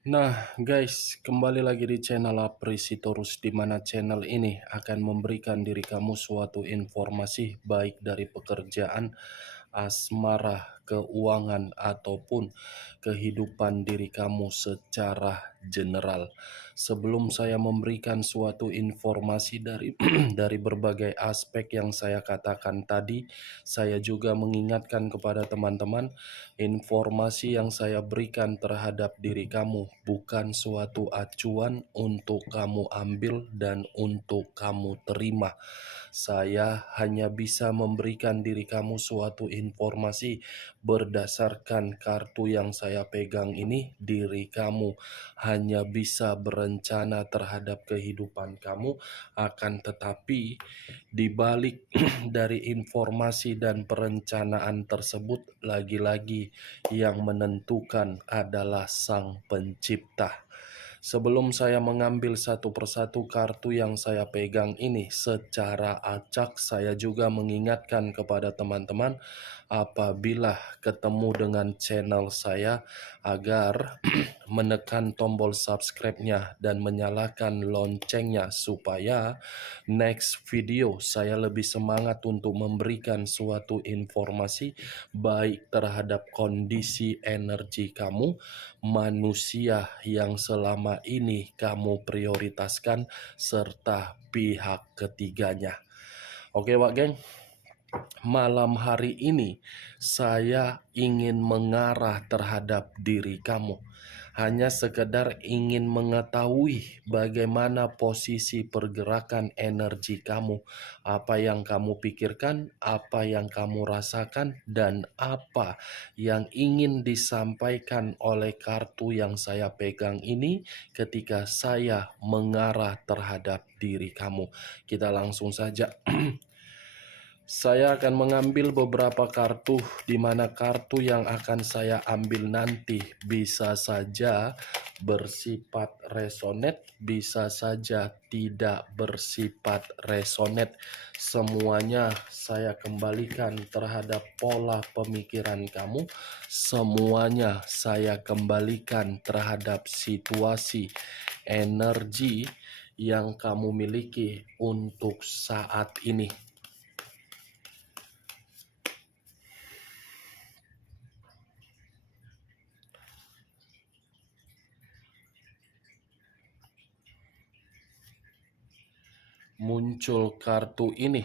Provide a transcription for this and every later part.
Nah, guys, kembali lagi di channel Aprisitorus, di mana channel ini akan memberikan diri kamu suatu informasi baik dari pekerjaan, asmara, keuangan, ataupun kehidupan diri kamu secara general. Sebelum saya memberikan suatu informasi dari dari berbagai aspek yang saya katakan tadi, saya juga mengingatkan kepada teman-teman, informasi yang saya berikan terhadap diri kamu bukan suatu acuan untuk kamu ambil dan untuk kamu terima. Saya hanya bisa memberikan diri kamu suatu informasi berdasarkan kartu yang saya pegang ini. Diri kamu hanya bisa berencana terhadap kehidupan kamu, akan tetapi di balik dari informasi dan perencanaan tersebut, lagi-lagi yang menentukan adalah Sang Pencipta. Sebelum saya mengambil satu persatu kartu yang saya pegang ini secara acak, saya juga mengingatkan kepada teman-teman apabila ketemu dengan channel saya agar menekan tombol subscribe-nya dan menyalakan loncengnya supaya next video saya lebih semangat untuk memberikan suatu informasi baik terhadap kondisi energi kamu, manusia yang selama ini kamu prioritaskan, serta pihak ketiganya. Oke Wak Geng, malam hari ini saya ingin mengarah terhadap diri kamu. Hanya sekedar ingin mengetahui bagaimana posisi pergerakan energi kamu, apa yang kamu pikirkan, apa yang kamu rasakan, dan apa yang ingin disampaikan oleh kartu yang saya pegang ini ketika saya mengarah terhadap diri kamu. Kita langsung saja. Saya akan mengambil beberapa kartu, di mana kartu yang akan saya ambil nanti bisa saja bersifat resonate, bisa saja tidak bersifat resonate. Semuanya saya kembalikan terhadap pola pemikiran kamu. Semuanya saya kembalikan terhadap situasi energi yang kamu miliki untuk saat ini. Muncul kartu ini.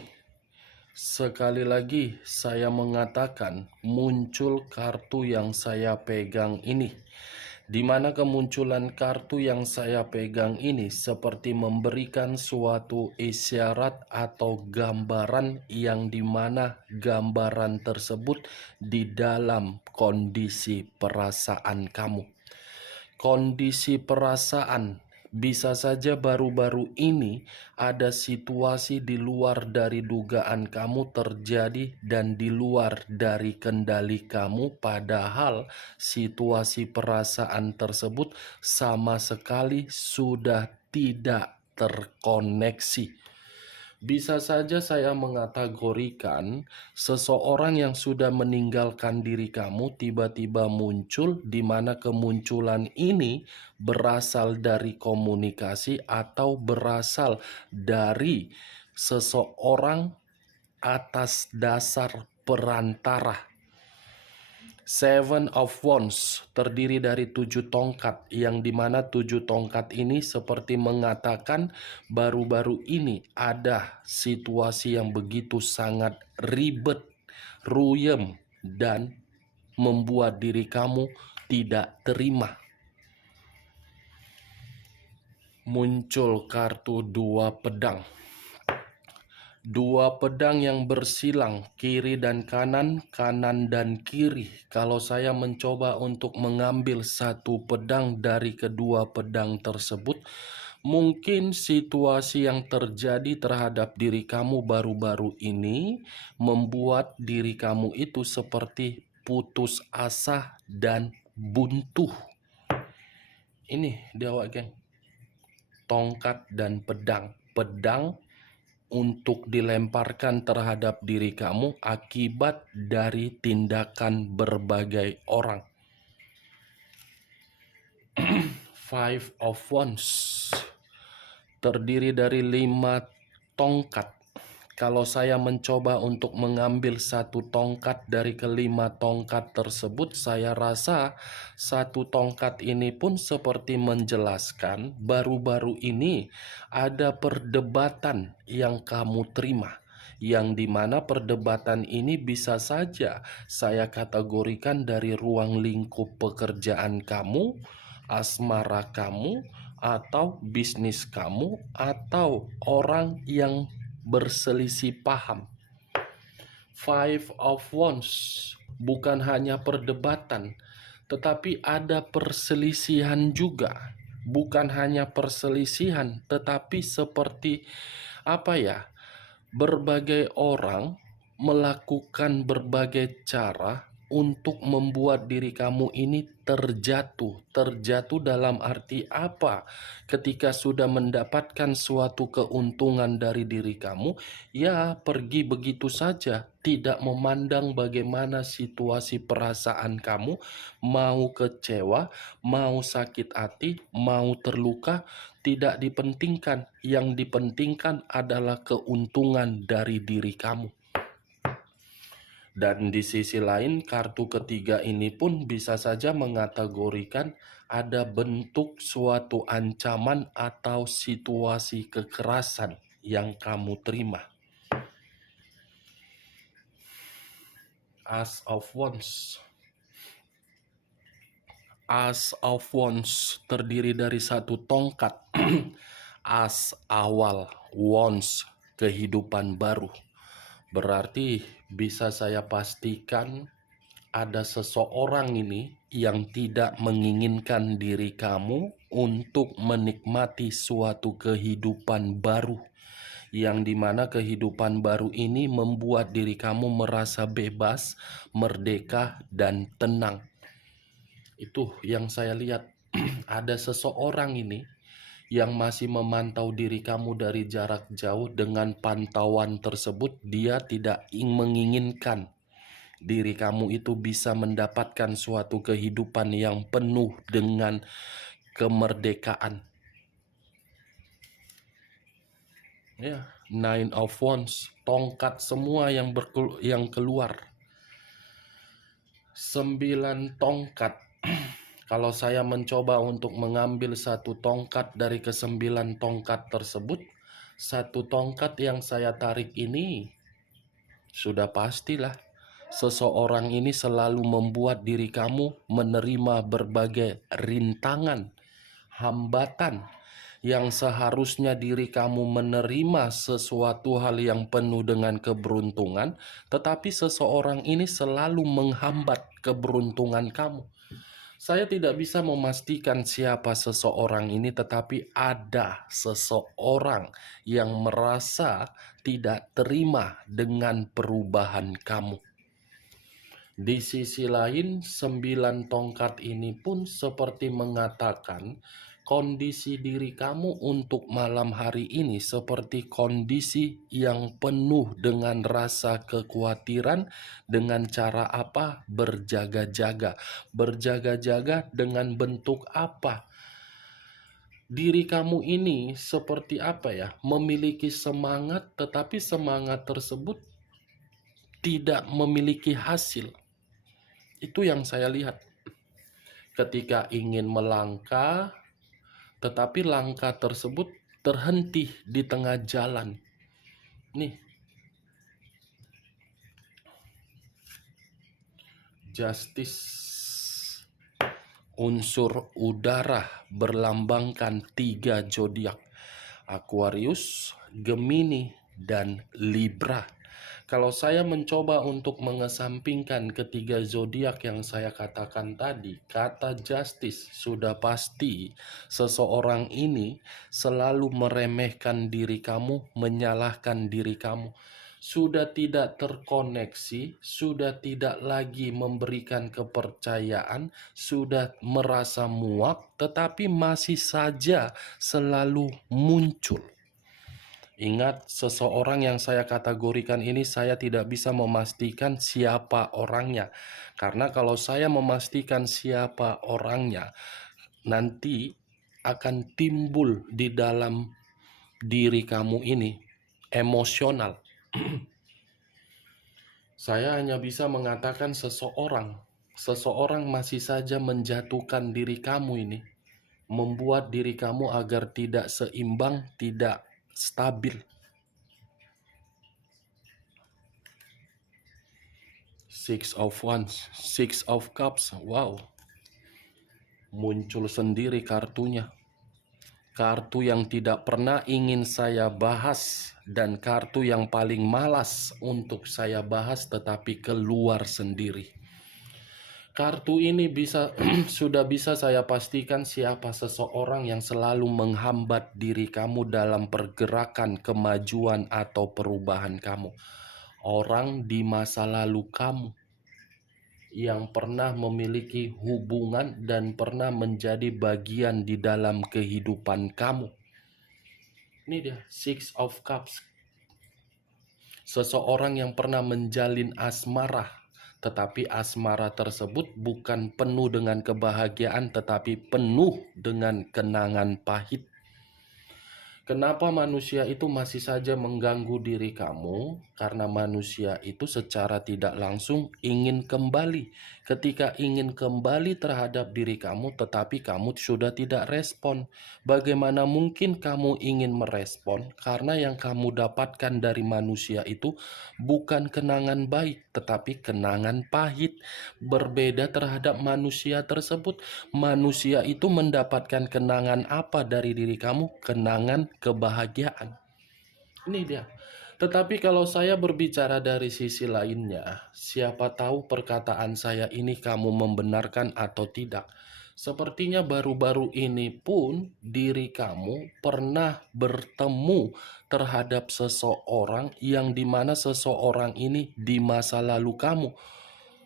Sekali lagi saya mengatakan muncul kartu yang saya pegang ini, di mana kemunculan kartu yang saya pegang ini seperti memberikan suatu isyarat atau gambaran yang dimana gambaran tersebut di dalam kondisi perasaan kamu. Kondisi perasaan bisa saja baru-baru ini ada situasi di luar dari dugaan kamu terjadi dan di luar dari kendali kamu, padahal situasi perasaan tersebut sama sekali sudah tidak terkoneksi. Bisa saja saya mengategorikan seseorang yang sudah meninggalkan diri kamu tiba-tiba muncul, di mana kemunculan ini berasal dari komunikasi atau berasal dari seseorang atas dasar perantara. Seven of Wands terdiri dari 7 tongkat, yang dimana 7 tongkat ini seperti mengatakan baru-baru ini ada situasi yang begitu sangat ribet, ruyem, dan membuat diri kamu tidak terima. Muncul kartu 2 pedang. 2 pedang yang bersilang kiri dan kanan, kanan dan kiri. Kalau saya mencoba untuk mengambil satu pedang dari kedua pedang tersebut, mungkin situasi yang terjadi terhadap diri kamu baru-baru ini membuat diri kamu itu seperti putus asa dan buntu. Ini dia Wak Geng, tongkat dan pedang. Pedang untuk dilemparkan terhadap diri kamu akibat dari tindakan berbagai orang. Five of Wands terdiri dari 5 tongkat. Kalau saya mencoba untuk mengambil satu tongkat dari kelima tongkat tersebut, saya rasa satu tongkat ini pun seperti menjelaskan baru-baru ini ada perdebatan yang kamu terima, yang dimana perdebatan ini bisa saja saya kategorikan dari ruang lingkup pekerjaan kamu, asmara kamu, atau bisnis kamu, atau orang yang berselisih paham. Five of Wands bukan hanya perdebatan, tetapi ada perselisihan juga. Bukan hanya perselisihan, tetapi seperti apa ya? Berbagai orang melakukan berbagai cara untuk membuat diri kamu ini terjatuh. Terjatuh dalam arti apa? Ketika sudah mendapatkan suatu keuntungan dari diri kamu, ya pergi begitu saja, tidak memandang bagaimana situasi perasaan kamu, mau kecewa, mau sakit hati, mau terluka, tidak dipentingkan. Yang dipentingkan adalah keuntungan dari diri kamu. Dan di sisi lain, kartu ketiga ini pun bisa saja mengategorikan ada bentuk suatu ancaman atau situasi kekerasan yang kamu terima. As of Wands. As of Wands terdiri dari satu tongkat. As awal, Wands kehidupan baru. Berarti bisa saya pastikan ada seseorang ini yang tidak menginginkan diri kamu untuk menikmati suatu kehidupan baru, yang dimana kehidupan baru ini membuat diri kamu merasa bebas, merdeka, dan tenang. Itu yang saya lihat. Ada seseorang ini yang masih memantau diri kamu dari jarak jauh. Dengan pantauan tersebut, dia tidak menginginkan diri kamu itu bisa mendapatkan suatu kehidupan yang penuh dengan kemerdekaan. Ya, Nine of Wands, tongkat semua yang keluar. 9 tongkat. Kalau saya mencoba untuk mengambil satu tongkat dari ke-9 tongkat tersebut, satu tongkat yang saya tarik ini sudah pastilah seseorang ini selalu membuat diri kamu menerima berbagai rintangan, hambatan, yang seharusnya diri kamu menerima sesuatu hal yang penuh dengan keberuntungan, tetapi seseorang ini selalu menghambat keberuntungan kamu. Saya tidak bisa memastikan siapa seseorang ini, tetapi ada seseorang yang merasa tidak terima dengan perubahan kamu. Di sisi lain, 9 tongkat ini pun seperti mengatakan kondisi diri kamu untuk malam hari ini seperti kondisi yang penuh dengan rasa kekhawatiran. Dengan cara apa? Berjaga-jaga. Berjaga-jaga dengan bentuk apa? Diri kamu ini seperti apa ya? Memiliki semangat, tetapi semangat tersebut tidak memiliki hasil. Itu yang saya lihat. Ketika ingin melangkah, tetapi langkah tersebut terhenti di tengah jalan. Nih, Justice, unsur udara berlambangkan 3 zodiak: Aquarius, Gemini, dan Libra. Kalau saya mencoba untuk mengesampingkan ketiga zodiak yang saya katakan tadi, kata justice sudah pasti seseorang ini selalu meremehkan diri kamu, menyalahkan diri kamu. Sudah tidak terkoneksi, sudah tidak lagi memberikan kepercayaan, sudah merasa muak, tetapi masih saja selalu muncul. Ingat, seseorang yang saya kategorikan ini saya tidak bisa memastikan siapa orangnya. Karena kalau saya memastikan siapa orangnya, nanti akan timbul di dalam diri kamu ini, emosional. Saya hanya bisa mengatakan seseorang masih saja menjatuhkan diri kamu ini, membuat diri kamu agar tidak seimbang, tidak stabil. Six of Wands, Six of Cups, wow, muncul sendiri kartunya. Kartu yang tidak pernah ingin saya bahas dan kartu yang paling malas untuk saya bahas tetapi keluar sendiri. Kartu ini sudah bisa saya pastikan siapa seseorang yang selalu menghambat diri kamu dalam pergerakan kemajuan atau perubahan kamu. Orang di masa lalu kamu yang pernah memiliki hubungan dan pernah menjadi bagian di dalam kehidupan kamu. Ini dia, Six of Cups. Seseorang yang pernah menjalin asmara, tetapi asmara tersebut bukan penuh dengan kebahagiaan, tetapi penuh dengan kenangan pahit. Kenapa manusia itu masih saja mengganggu diri kamu? Karena manusia itu secara tidak langsung ingin kembali. Ketika ingin kembali terhadap diri kamu, tetapi kamu sudah tidak respon. Bagaimana mungkin kamu ingin merespon? Karena yang kamu dapatkan dari manusia itu bukan kenangan baik, tetapi kenangan pahit. Berbeda terhadap manusia tersebut. Manusia itu mendapatkan kenangan apa dari diri kamu? Kenangan kebahagiaan. Ini dia. Tetapi kalau saya berbicara dari sisi lainnya, siapa tahu perkataan saya ini kamu membenarkan atau tidak. Sepertinya baru-baru ini pun diri kamu pernah bertemu terhadap seseorang yang dimana seseorang ini di masa lalu kamu.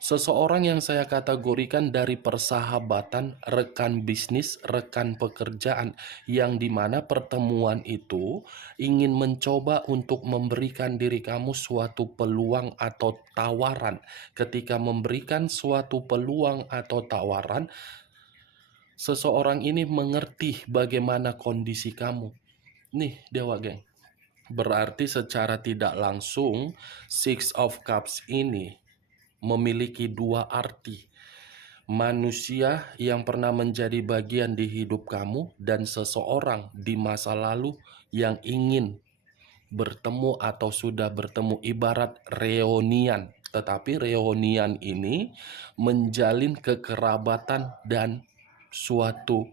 Seseorang yang saya kategorikan dari persahabatan, rekan bisnis, rekan pekerjaan, yang dimana pertemuan itu ingin mencoba untuk memberikan diri kamu suatu peluang atau tawaran. Ketika memberikan suatu peluang atau tawaran, seseorang ini mengerti bagaimana kondisi kamu. Nih, Dewa Geng. Berarti secara tidak langsung, Six of Cups ini memiliki dua arti. Manusia yang pernah menjadi bagian di hidup kamu dan seseorang di masa lalu yang ingin bertemu atau sudah bertemu, ibarat reunian. Tetapi reunian ini menjalin kekerabatan dan suatu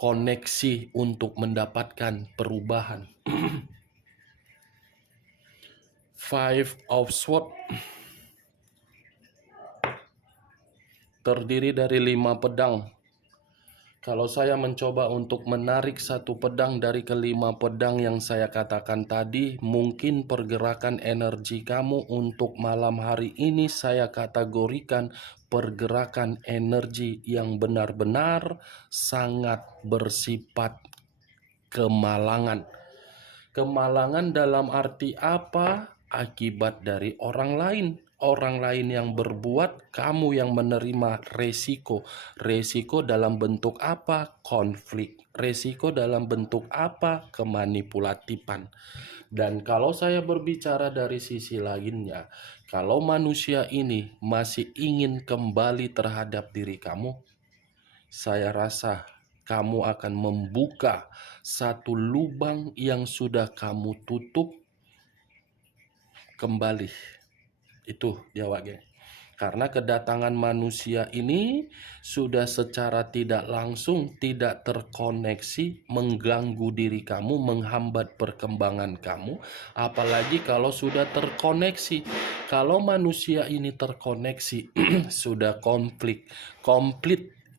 koneksi untuk mendapatkan perubahan. Five of Swords terdiri dari 5 pedang. Kalau saya mencoba untuk menarik satu pedang dari kelima pedang yang saya katakan tadi, mungkin pergerakan energi kamu untuk malam hari ini saya kategorikan pergerakan energi yang benar-benar sangat bersifat kemalangan. Kemalangan dalam arti apa? Akibat dari orang lain. Orang lain yang berbuat, kamu yang menerima resiko. Resiko dalam bentuk apa? Konflik. Resiko dalam bentuk apa? Kemanipulatifan. Dan kalau saya berbicara dari sisi lainnya, kalau manusia ini masih ingin kembali terhadap diri kamu, saya rasa kamu akan membuka satu lubang yang sudah kamu tutup kembali. Itu dia, Wage. Karena kedatangan manusia ini sudah secara tidak langsung, tidak terkoneksi, mengganggu diri kamu, menghambat perkembangan kamu. Apalagi kalau sudah terkoneksi. Kalau manusia ini terkoneksi, sudah komplit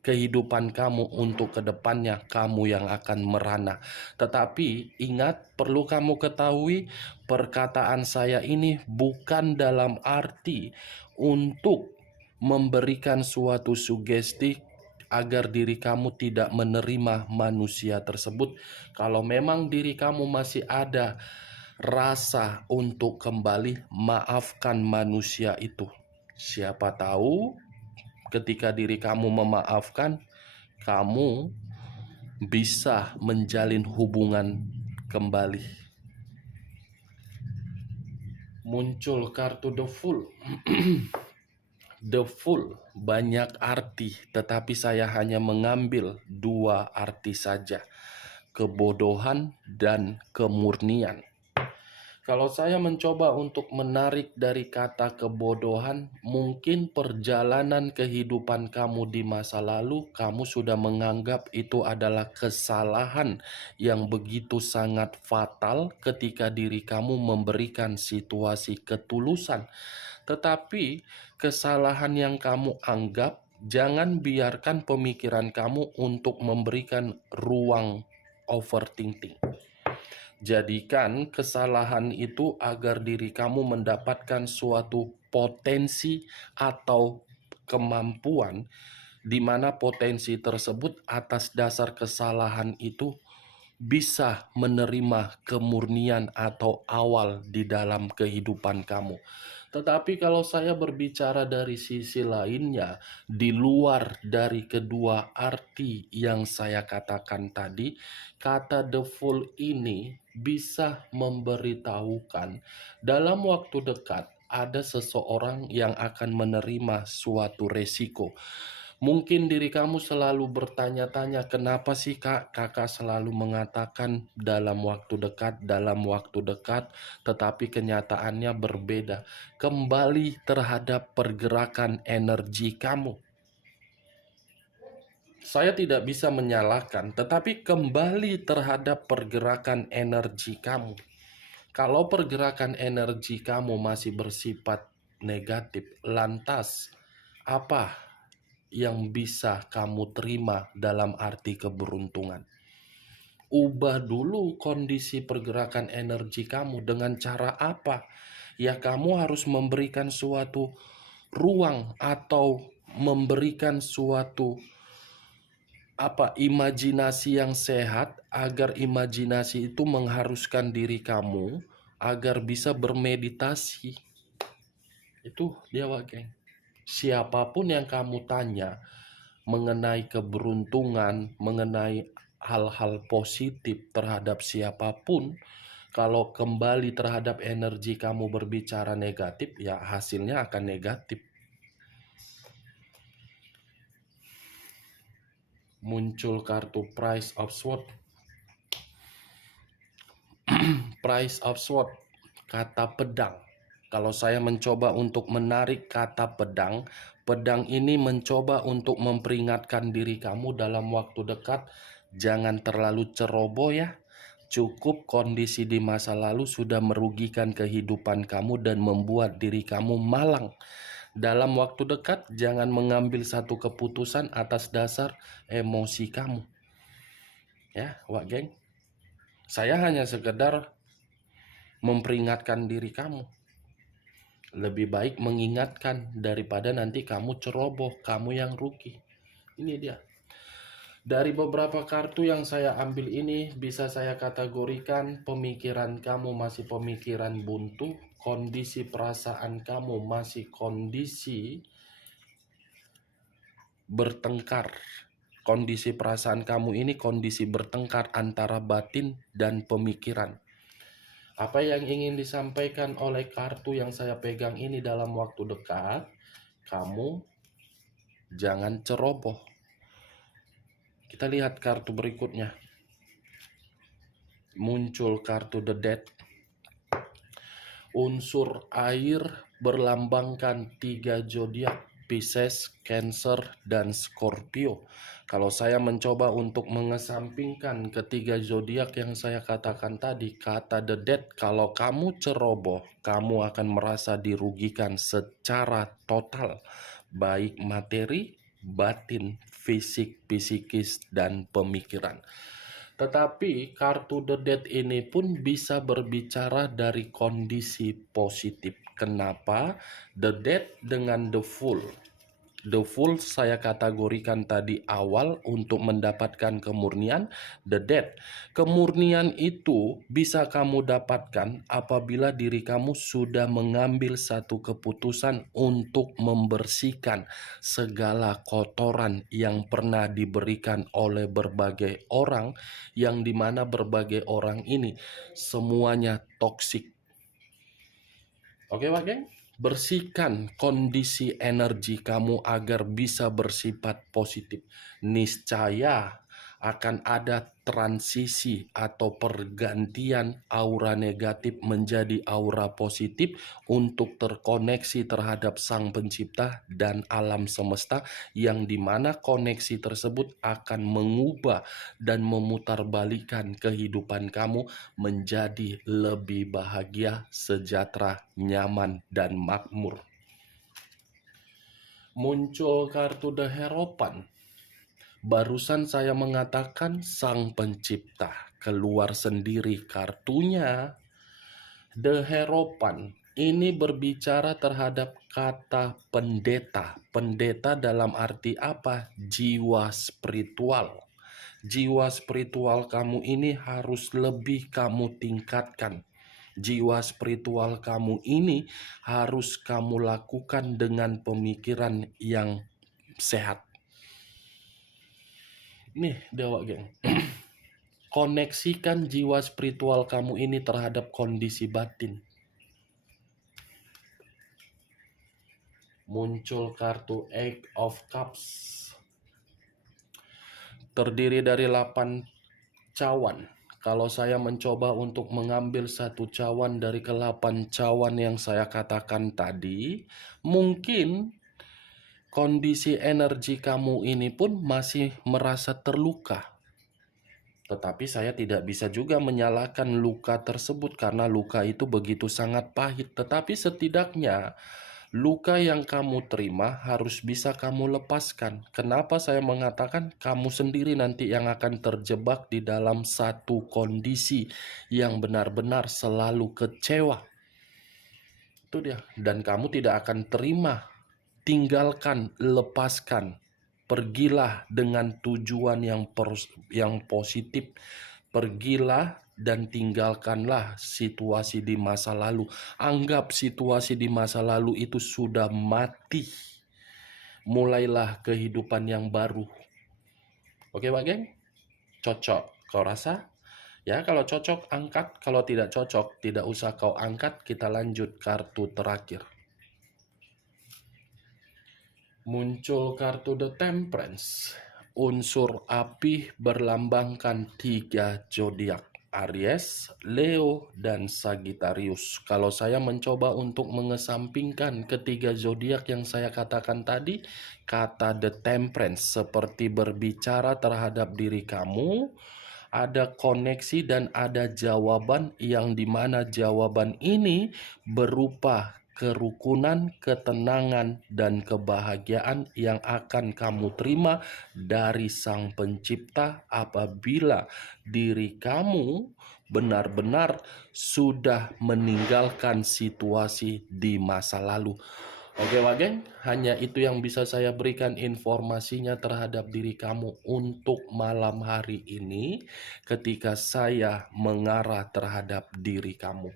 kehidupan kamu untuk kedepannya, kamu yang akan merana. Tetapi ingat, perlu kamu ketahui, perkataan saya ini bukan dalam arti untuk memberikan suatu sugesti agar diri kamu tidak menerima manusia tersebut. Kalau memang diri kamu masih ada rasa untuk kembali, maafkan manusia itu. Siapa tahu ketika diri kamu memaafkan, kamu bisa menjalin hubungan kembali. Muncul kartu The Fool. The Fool banyak arti, tetapi saya hanya mengambil 2 arti saja, kebodohan dan kemurnian. Kalau saya mencoba untuk menarik dari kata kebodohan, mungkin perjalanan kehidupan kamu di masa lalu, kamu sudah menganggap itu adalah kesalahan yang begitu sangat fatal ketika diri kamu memberikan situasi ketulusan. Tetapi kesalahan yang kamu anggap, jangan biarkan pemikiran kamu untuk memberikan ruang overthinking. Jadikan kesalahan itu agar diri kamu mendapatkan suatu potensi atau kemampuan, di mana potensi tersebut atas dasar kesalahan itu bisa menerima kemurnian atau awal di dalam kehidupan kamu. Tetapi kalau saya berbicara dari sisi lainnya, di luar dari kedua arti yang saya katakan tadi, kata the fool ini bisa memberitahukan dalam waktu dekat ada seseorang yang akan menerima suatu resiko. Mungkin diri kamu selalu bertanya-tanya, kenapa sih kakak selalu mengatakan dalam waktu dekat, tetapi kenyataannya berbeda. Kembali terhadap pergerakan energi kamu. Saya tidak bisa menyalahkan, tetapi kembali terhadap pergerakan energi kamu. Kalau pergerakan energi kamu masih bersifat negatif, lantas apa yang bisa kamu terima dalam arti keberuntungan? Ubah dulu kondisi pergerakan energi kamu. Dengan cara apa? Ya, kamu harus memberikan suatu ruang atau memberikan suatu imajinasi yang sehat, agar imajinasi itu mengharuskan diri kamu agar bisa bermeditasi. Itu dia, geng. Siapapun yang kamu tanya mengenai keberuntungan, mengenai hal-hal positif terhadap siapapun, kalau kembali terhadap energi kamu berbicara negatif, ya hasilnya akan negatif. Muncul kartu Price of Swords. Price of Swords, kata pedang. Kalau saya mencoba untuk menarik kata pedang, pedang ini mencoba untuk memperingatkan diri kamu dalam waktu dekat, jangan terlalu ceroboh ya. Cukup kondisi di masa lalu sudah merugikan kehidupan kamu dan membuat diri kamu malang. Dalam waktu dekat, jangan mengambil satu keputusan atas dasar emosi kamu. Ya, wak geng. Saya hanya sekedar memperingatkan diri kamu. Lebih baik mengingatkan daripada nanti kamu ceroboh, kamu yang rugi. Ini dia. Dari beberapa kartu yang saya ambil ini, bisa saya kategorikan pemikiran kamu masih pemikiran buntu, kondisi perasaan kamu masih kondisi bertengkar. Kondisi perasaan kamu ini kondisi bertengkar antara batin dan pemikiran. Apa yang ingin disampaikan oleh kartu yang saya pegang ini dalam waktu dekat, kamu jangan ceroboh. Kita lihat kartu berikutnya. Muncul kartu The Death. Unsur air berlambangkan 3 zodiak, Pisces, Cancer, dan Scorpio. Kalau saya mencoba untuk mengesampingkan ketiga zodiak yang saya katakan tadi, kata the dead, kalau kamu ceroboh, kamu akan merasa dirugikan secara total, baik materi, batin, fisik, psikis, dan pemikiran. Tetapi kartu the dead ini pun bisa berbicara dari kondisi positif. Kenapa? The dead dengan the fool. The full saya kategorikan tadi awal untuk mendapatkan kemurnian. The dead, kemurnian itu bisa kamu dapatkan apabila diri kamu sudah mengambil satu keputusan untuk membersihkan segala kotoran yang pernah diberikan oleh berbagai orang, yang dimana berbagai orang ini semuanya toksik. Oke, Pak Geng? Bersihkan kondisi energi kamu agar bisa bersifat positif. Niscaya akan ada transisi atau pergantian aura negatif menjadi aura positif untuk terkoneksi terhadap Sang Pencipta dan alam semesta, yang dimana koneksi tersebut akan mengubah dan memutarbalikkan kehidupan kamu menjadi lebih bahagia, sejahtera, nyaman, dan makmur. Muncul kartu The Hierophant. Barusan saya mengatakan Sang Pencipta, keluar sendiri kartunya. The Hierophant ini berbicara terhadap kata pendeta. Pendeta dalam arti apa? Jiwa spiritual. Jiwa spiritual kamu ini harus lebih kamu tingkatkan. Jiwa spiritual kamu ini harus kamu lakukan dengan pemikiran yang sehat. Nih, Dewa Geng. Koneksikan jiwa spiritual kamu ini terhadap kondisi batin. Muncul kartu Eight of Cups. Terdiri dari 8 cawan. Kalau saya mencoba untuk mengambil satu cawan dari ke-8 cawan yang saya katakan tadi, mungkin kondisi energi kamu ini pun masih merasa terluka. Tetapi saya tidak bisa juga menyalahkan luka tersebut karena luka itu begitu sangat pahit. Tetapi setidaknya luka yang kamu terima harus bisa kamu lepaskan. Kenapa saya mengatakan kamu sendiri nanti yang akan terjebak di dalam satu kondisi yang benar-benar selalu kecewa. Itu dia. Dan kamu tidak akan terima. Tinggalkan, lepaskan. Pergilah dengan tujuan yang positif. Pergilah dan tinggalkanlah situasi di masa lalu. Anggap situasi di masa lalu itu sudah mati. Mulailah kehidupan yang baru. Oke, Pak Geng? Cocok. Kau rasa? Ya, kalau cocok angkat. Kalau tidak cocok, tidak usah kau angkat. Kita lanjut kartu terakhir. Muncul kartu The Temperance. Unsur api berlambangkan 3 zodiak, Aries, Leo, dan Sagittarius. Kalau saya mencoba untuk mengesampingkan ketiga zodiak yang saya katakan tadi, kata The Temperance seperti berbicara terhadap diri kamu. Ada koneksi dan ada jawaban, yang dimana jawaban ini berupa kerukunan, ketenangan, dan kebahagiaan yang akan kamu terima dari Sang Pencipta apabila diri kamu benar-benar sudah meninggalkan situasi di masa lalu. Oke, Wagen, hanya itu yang bisa saya berikan informasinya terhadap diri kamu untuk malam hari ini ketika saya mengarah terhadap diri kamu.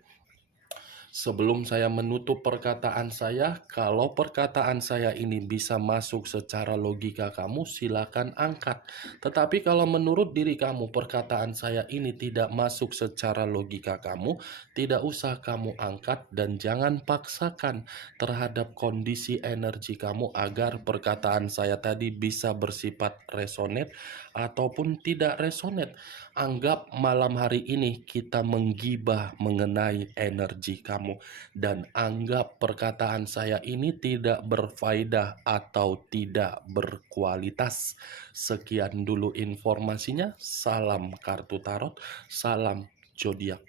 Sebelum saya menutup perkataan saya, kalau perkataan saya ini bisa masuk secara logika kamu, silakan angkat. Tetapi kalau menurut diri kamu perkataan saya ini tidak masuk secara logika kamu, tidak usah kamu angkat dan jangan paksakan terhadap kondisi energi kamu agar perkataan saya tadi bisa bersifat resonate ataupun tidak resonate. Anggap malam hari ini kita menggibah mengenai energi kamu, dan anggap perkataan saya ini tidak berfaedah atau tidak berkualitas. Sekian dulu informasinya. Salam kartu tarot, salam zodiak.